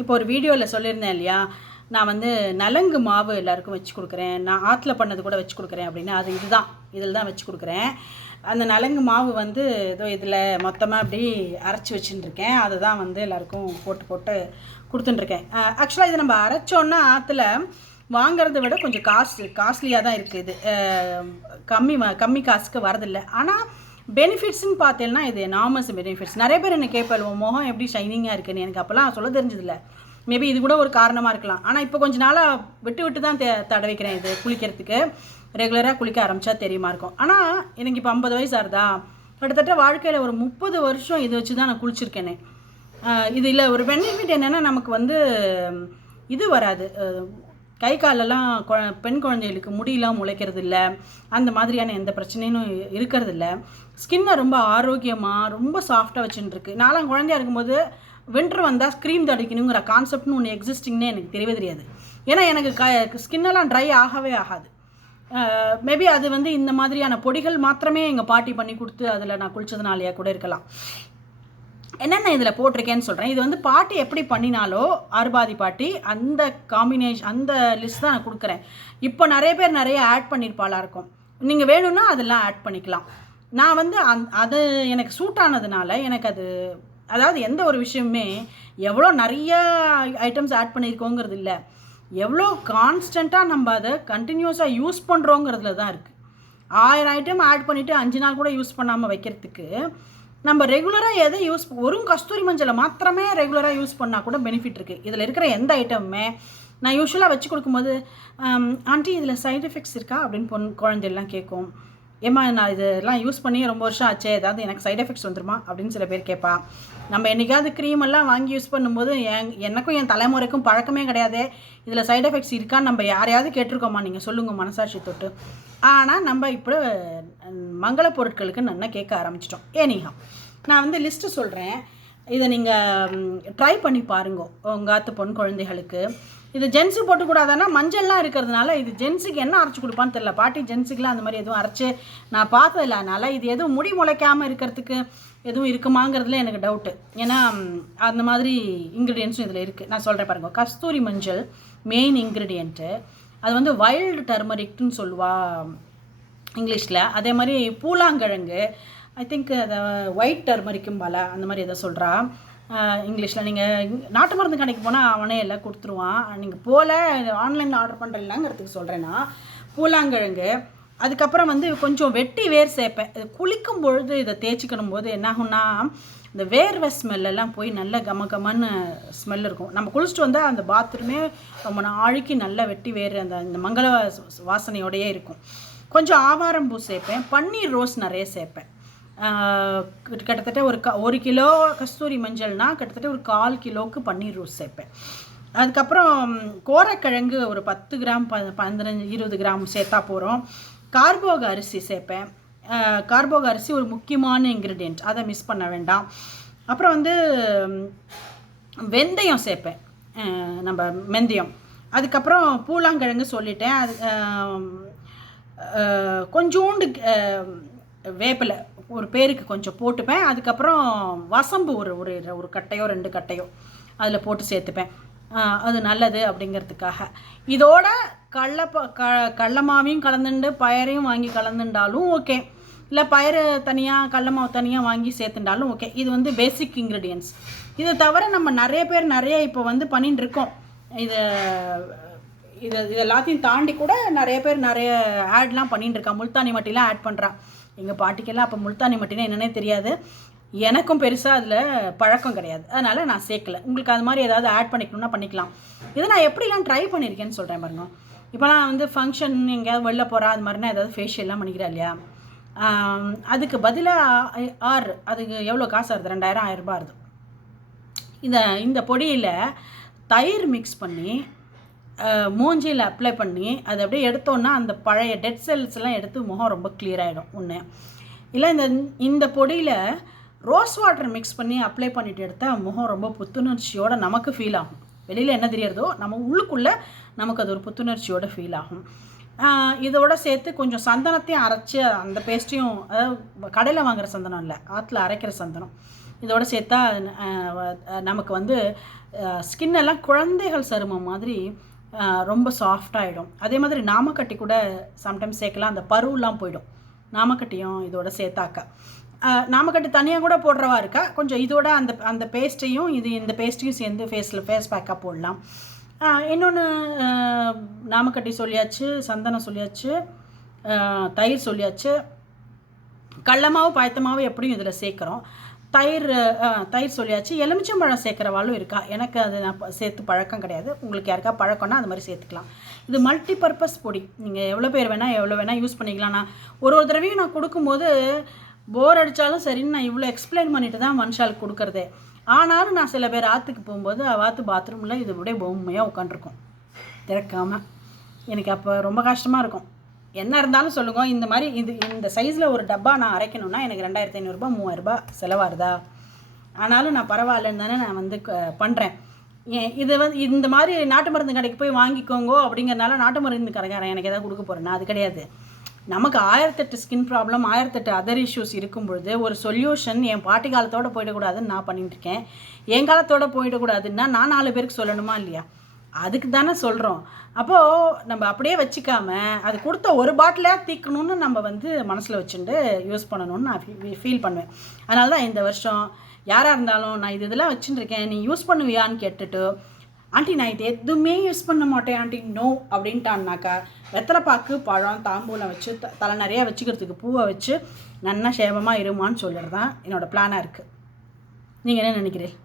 இப்போ ஒரு வீடியோவில் சொல்லியிருந்தேன் இல்லையா? நான் வந்து நலங்கு மாவு எல்லாருக்கும் வச்சு கொடுக்குறேன். நான் ஆற்றுல பண்ணது கூட வச்சு கொடுக்குறேன் அப்படின்னு. அது இதுதான். இதில் தான் வச்சு கொடுக்குறேன். அந்த நலங்கு மாவு வந்து ஏதோ இதில் மொத்தமாக அப்படி அரைச்சி வச்சுட்டுருக்கேன். அதை தான் வந்து எல்லாருக்கும் போட்டு போட்டு கொடுத்துட்டுருக்கேன். ஆக்சுவலாக இது நம்ம அரைச்சோன்னா ஆற்றுல வாங்குறத விட கொஞ்சம் காஸ்ட் காஸ்ட்லியாக தான் இருக்குது இது. கம்மி கம்மி காசுக்கு வரதில்லை. ஆனால் பெனிஃபிட்ஸ்னு பார்த்தேன்னா இது எனாமஸ் பெனிஃபிட்ஸ் நிறைய பேர் என்ன கேட்பாள் உன் முகம் எப்படி ஷைனிங்காக இருக்குன்னு? எனக்கு அப்போல்லாம் சொல்ல தெரிஞ்சதில்ல. மேபி இது கூட ஒரு காரணமாக இருக்கலாம். ஆனால் இப்போ கொஞ்ச நாளாக விட்டு விட்டு தான் தே தடவிக்கிறேன் இது குளிக்கிறதுக்கு. ரெகுலராக குளிக்க ஆரம்பித்தா தெரியுமா இருக்கும். ஆனால் எனக்கு இப்போ ஐம்பது வயசு ஆகுதா? கிட்டத்தட்ட வாழ்க்கையில் ஒரு முப்பது வருஷம் இதை வச்சு தான் நான் குளிச்சிருக்கேனே. இது இல்லை ஒரு பெனிஃபிட் என்னென்னா நமக்கு வந்து இது வராது. கை காலெல்லாம் பெண் குழந்தைகளுக்கு முடியெல்லாம் முளைக்கிறது இல்லை அந்த மாதிரியான எந்த பிரச்சனையும் இருக்கிறது இல்லை ஸ்கின்னை ரொம்ப ஆரோக்கியமாக ரொம்ப சாஃப்டாக வச்சுட்டு இருக்கு நான்லாம் குழந்தையா இருக்கும்போது வின்டர் வந்தால் ஸ்க்ரீம் தடிக்கணுங்கிற கான்செப்ட்னு ஒன்று எக்ஸிஸ்டிங்னே எனக்கு தெரியவே தெரியாது. ஏன்னா எனக்கு க ஸ்கின்னெல்லாம் ட்ரை ஆகவே ஆகாது. மேபி அது வந்து இந்த மாதிரியான பொடிகள் மாத்திரமே எங்கள் பாட்டி பண்ணி கொடுத்து அதில் நான் குளித்ததுனாலேயே கூட இருக்கலாம். என்னென்ன இதில் போட்டிருக்கேன்னு சொல்கிறேன் இது வந்து பாட்டி எப்படி பண்ணினாலோ அறுபாதி பாட்டி அந்த காம்பினேஷன் அந்த லிஸ்ட் தான் நான் கொடுக்குறேன். இப்போ நிறைய பேர் நிறைய ஆட் பண்ணியிருப்பாளாக இருக்கும். நீங்கள் வேணும்னா அதெல்லாம் ஆட் பண்ணிக்கலாம். நான் வந்து அந் அது எனக்கு சூட் ஆனதுனால எனக்கு அது அதாவது எந்த ஒரு விஷயமுமே எவ்வளோ நிறைய ஐட்டம்ஸ் ஆட் பண்ணியிருக்கோங்கிறது இல்லை. எவ்வளோ கான்ஸ்டண்ட்டாக நம்ம அதை கண்டினியூஸாக யூஸ் பண்ணுறோங்கிறதுல தான் இருக்குது ஆயிரம் ஐட்டம் ஆட் பண்ணிவிட்டு அஞ்சு நாள் கூட யூஸ் பண்ணாமல் வைக்கிறதுக்கு நம்ம ரெகுலராக எதை யூஸ் வெறும் கஸ்தூரி மஞ்சளை மாத்திரமே ரெகுலராக யூஸ் பண்ணால் கூட பெனிஃபிட் இருக்குது இதில் இருக்கிற எந்த ஐட்டமுமே நான் யூஸ்வலாக வச்சு கொடுக்கும்போது ஆண்டி இதில் சைட் எஃபெக்ட்ஸ் இருக்கா? அப்படின்னு பொன் குழந்தையெல்லாம் கேட்கும். ஏம்மா நான் இதெல்லாம் யூஸ் பண்ணி ரொம்ப வருஷம் ஆச்சே ஏதாவது எனக்கு சைட் எஃபெக்ட்ஸ் வந்துருமா? அப்படின்னு சில பேர் கேட்பா. நம்ம என்றைக்காவது க்ரீம் எல்லாம் வாங்கி யூஸ் பண்ணும்போது என் எனக்கும் என் தலைமுறைக்கும் பழக்கமே கிடையாது. இதில் சைட் எஃபெக்ட்ஸ் இருக்கான்னு நம்ம யாரையாவது கேட்டிருக்கோமா? நீங்கள் சொல்லுங்கள் மனசாட்சி தொட்டு. ஆனால் நம்ம இப்போ மங்கள பொருட்களுக்கு நல்லா கேட்க ஆரம்பிச்சிட்டோம். ஏனிகா நான் வந்து லிஸ்ட்டு சொல்கிறேன் இதை நீங்கள் ட்ரை பண்ணி பாருங்க. உங்கள் ஆத்து பொன் குழந்தைகளுக்கு. இது ஜென்ஸு போட்டுக்கூடாதானா மஞ்சள்லாம் இருக்கிறதுனால இது ஜென்ஸுக்கு என்ன அரைச்சி கொடுப்பான்னு தெரியல. பாட்டி ஜென்ஸுக்குலாம் அந்த மாதிரி எதுவும் அரைச்சி நான் பார்த்ததில்ல அதனால் இது எதுவும் முடி முளைக்காமல் இருக்கிறதுக்கு எதுவும் இருக்குமாங்கிறதுல எனக்கு டவுட்டு ஏன்னா அந்த மாதிரி இன்க்ரீடியன்ஸும் இதில் இருக்குது நான் சொல்கிறேன் பாருங்க. கஸ்தூரி மஞ்சள் மெயின் இன்க்ரீடியண்ட்டு அது வந்து வைல்டு டர்மரிக்னு சொல்லுவா இங்கிலீஷில். அதே மாதிரி பூலாங்கிழங்கு ஐ திங்க் அதை ஒயிட் டர்மரிக்கும் பல அந்த மாதிரி எதை சொல்கிறா இங்கிலீஷில். நீங்கள் நாட்டு மருந்து கடைக்கு போனால் அவனே எல்லாம் கொடுத்துருவான். நீங்கள் போல ஆன்லைனில் ஆர்டர் பண்ணுறீங்களாங்கிறதுக்கு சொல்கிறேன்னா பூலாங்கிழங்கு அதுக்கப்புறம் வந்து கொஞ்சம் வெட்டி வேர் சேர்ப்பேன் இது குளிக்கும் பொழுது இதை தேய்ச்சிக்கணும் போது என்னாகும்னா இந்த வேர்வை ஸ்மெல்லெல்லாம் போய் நல்ல கம கமன்னு ஸ்மெல் இருக்கும். நம்ம குளிச்சுட்டு வந்தால் அந்த பாத்ரூமே ரொம்ப நாளைக்கு நல்லா வெட்டி வேர் அந்த இந்த மங்கள வாசனையோடையே இருக்கும். கொஞ்சம் ஆவாரம் பூ சேர்ப்பேன் பன்னீர் ரோஸ் நிறைய சேர்ப்பேன் கிட்டத்தட்ட ஒரு க ஒரு கிலோ கஸ்தூரி மஞ்சள்னா கிட்டத்தட்ட ஒரு கால் கிலோவுக்கு பன்னீர் ரோஸ் சேர்ப்பேன். அதுக்கப்புறம் கோரக்கிழங்கு ஒரு பத்து கிராம் ப பதினஞ்சு இருபது கிராம் சேர்த்தா போகிறோம் கார்போக அரிசி சேர்ப்பேன். கார்போக அரிசி ஒரு முக்கியமான இன்க்ரீடியண்ட் அதை மிஸ் பண்ண வேண்டாம். அப்புறம் வந்து வெந்தயம் சேர்ப்பேன். நம்ம மெந்தயம். அதுக்கப்புறம் பூலாங்கிழங்கு சொல்லிட்டேன். அது கொஞ்சோண்டு வேப்பிலை. ஒரு பேருக்கு கொஞ்சம் போட்டுப்பேன். அதுக்கப்புறம் வசம்பு ஒரு ஒரு ஒரு கட்டையோ ரெண்டு கட்டையோ அதில் போட்டு சேர்த்துப்பேன். அது நல்லது அப்படிங்கிறதுக்காக. இதோட கடல க கடலமாவையும் கலந்துண்டு பயரையும் வாங்கி கலந்துண்டாலும் ஓகே. இல்லை பயிறு தனியாக கடல தனியாக வாங்கி சேர்த்துண்டாலும் ஓகே. இது வந்து பேசிக் இன்க்ரீடியன்ஸ் இதை தவிர நம்ம நிறைய பேர் நிறைய இப்போ வந்து பண்ணிட்டு இருக்கோம் இதை இது இது எல்லாத்தையும் தாண்டி கூட நிறைய பேர் நிறைய ஆட்லாம் பண்ணிட்டு இருக்கா முல்தானி மட்டிலாம் ஆட் பண்ணுறா எங்கள் பாட்டிக்கெல்லாம் அப்போ முல்தானி மட்டினா என்னன்னே தெரியாது. எனக்கும் பெருசாக அதில் பழக்கம் கிடையாது. அதனால் நான் சேர்க்கல. உங்களுக்கு அது மாதிரி ஏதாவது ஆட் பண்ணிக்கணும்னா பண்ணிக்கலாம். இதை நான் எப்படிலாம் ட்ரை பண்ணியிருக்கேன்னு சொல்கிறேன் பாருங்க. இப்போ நான் வந்து ஃபங்க்ஷன் எங்கேயாவது வெளில போகிறா அது மாதிரினா ஏதாவது ஃபேஷியல்லாம் பண்ணிக்கிறா இல்லையா? அதுக்கு பதிலாக ஆர் அதுக்கு எவ்வளோ காசு ஆகுது ரெண்டாயிரம் ஆயிரம் ரூபாய் ஆகுது இந்த இந்த பொடியில் தயிர் மிக்ஸ் பண்ணி மூஞ்சியில் அப்ளை பண்ணி அதை அப்படியே எடுத்தோன்னா அந்த பழைய டெட் செல்ஸ் எல்லாம் எடுத்து முகம் ரொம்ப கிளியர் ஆகிடும் ஒன்று இல்லை இந்த இந்த பொடியில் ரோஸ் வாட்டர் மிக்ஸ் பண்ணி அப்ளை பண்ணிட்டு எடுத்தால் முகம் ரொம்ப புத்துணர்ச்சியோட நமக்கு ஃபீல் ஆகும். வெளியில் என்ன தெரியறதோ நம்ம உள்ளுக்குள்ளே நமக்கு அது ஒரு புத்துணர்ச்சியோட ஃபீல் ஆகும். இதோட சேர்த்து கொஞ்சம் சந்தனத்தையும் அரைச்சி அந்த பேஸ்ட்டையும் அதாவது கடையில் வாங்குற சந்தனம் இல்லை ஆற்றுல அரைக்கிற சந்தனம். இதோட சேர்த்தா நமக்கு வந்து ஸ்கின் எல்லாம் குழந்தைகள் சருமம் மாதிரி ரொம்ப சாஃப்டாகிடும் அதே மாதிரி நாமக்கட்டி கூட சம்டைம்ஸ் சேர்க்கலாம். அந்த பருவெலாம் போயிடும். நாமக்கட்டியும் இதோட சேர்த்தாக்கா. நாமக்கட்டி தனியாக கூட போடுறவா இருக்கா? கொஞ்சம் இதோட அந்த அந்த பேஸ்ட்டையும் இது இந்த பேஸ்ட்டையும் சேர்ந்து ஃபேஸில் ஃபேஸ் பேக்காக போடலாம். இன்னொன்று நாமக்கட்டி சொல்லியாச்சு சந்தனம் சொல்லியாச்சு தயிர் சொல்லியாச்சு. கடலமாவு பாயத்தமாவு எப்படியும் இதில் சேர்க்குறோம். தயிர் தயிர் சொல்லியாச்சு. எலுமிச்சம்பழம் சேர்க்குறவாளும் இருக்கா? எனக்கு அது நான் சேர்த்து பழக்கம் கிடையாது. உங்களுக்கு யாருக்கா பழக்கம்னா அது மாதிரி சேர்த்துக்கலாம். இது மல்டி பர்பஸ் பொடி. நீங்கள் எவ்வளோ பேர் வேணால் எவ்வளோ வேணால் யூஸ் பண்ணிக்கலாம். நான் ஒரு ஒரு தடவையும் நான் கொடுக்கும்போது போர் அடித்தாலும் சரின்னு நான் இவ்வளோ எக்ஸ்பிளைன் பண்ணிட்டு தான் மனுஷாலுக்கு கொடுக்குறதே. ஆனாலும் நான் சில பேர் ஆற்றுக்கு போகும்போது ஆற்று பாத்ரூமில் இது விட பொம்மையாக உட்காந்துருக்கும் திறக்காமல் எனக்கு அப்போ ரொம்ப கஷ்டமாக இருக்கும். என்ன இருந்தாலும் சொல்லுங்க. இந்த மாதிரி இது இந்த சைஸில் ஒரு டப்பா நான் அரைக்கணும்னா எனக்கு ரெண்டாயிரத்தி ஐநூறுரூபா மூவாயிரரூபா செலவாகுதா? ஆனாலும் நான் பரவாயில்லன்னு தானே நான் வந்து பண்ணுறேன் இது வந்து இந்த மாதிரி நாட்டு மருந்து கடைக்கு போய் வாங்கிக்கோங்கோ அப்படிங்கிறனால நாட்டு மருந்து கடைக்காரன் எனக்கு எதாவது கொடுக்க போகிறேன்னா அது கிடையாது. நமக்கு ஆயிரத்தெட்டு ஸ்கின் ப்ராப்ளம் ஆயிரத்தெட்டு அதர் இஷ்யூஸ் இருக்கும் பொழுது ஒரு சொல்யூஷன் என் பாட்டி காலத்தோட போயிடக்கூடாதுன்னு நான் பண்ணிட்டு இருக்கேன். என் காலத்தோட போயிடக்கூடாதுன்னா நான் நாலு பேருக்கு சொல்லணுமா இல்லையா? அதுக்கு தானே சொல்கிறோம் அப்போது நம்ம அப்படியே வச்சுக்காம அது கொடுத்த ஒரு பாட்டிலாக தீக்கணும்னு நம்ம வந்து மனசில் வச்சுட்டு யூஸ் பண்ணணும்னு நான் ஃபீல் பண்ணுவேன். அதனால தான் இந்த வருஷம் யாராக இருந்தாலும் நான் இது இதெல்லாம் வச்சுட்டுருக்கேன் நீ யூஸ் பண்ணுவியான்னு கேட்டுட்டு ஆண்டி நான் இது எதுவுமே யூஸ் பண்ண மாட்டேன் ஆண்டி. நோ அப்படின்ட்டான்னாக்கா வெத்தலைப்பாக்கு பழம் தாம்பூலம் வச்சு த தலை நிறையா வச்சுக்கிறதுக்கு பூவை வச்சு நன்னா சேமமாக இருமான்னு சொல்லுறது தான் என்னோடய பிளானாக இருக்குது நீங்கள் என்ன நினைக்கிறீங்க?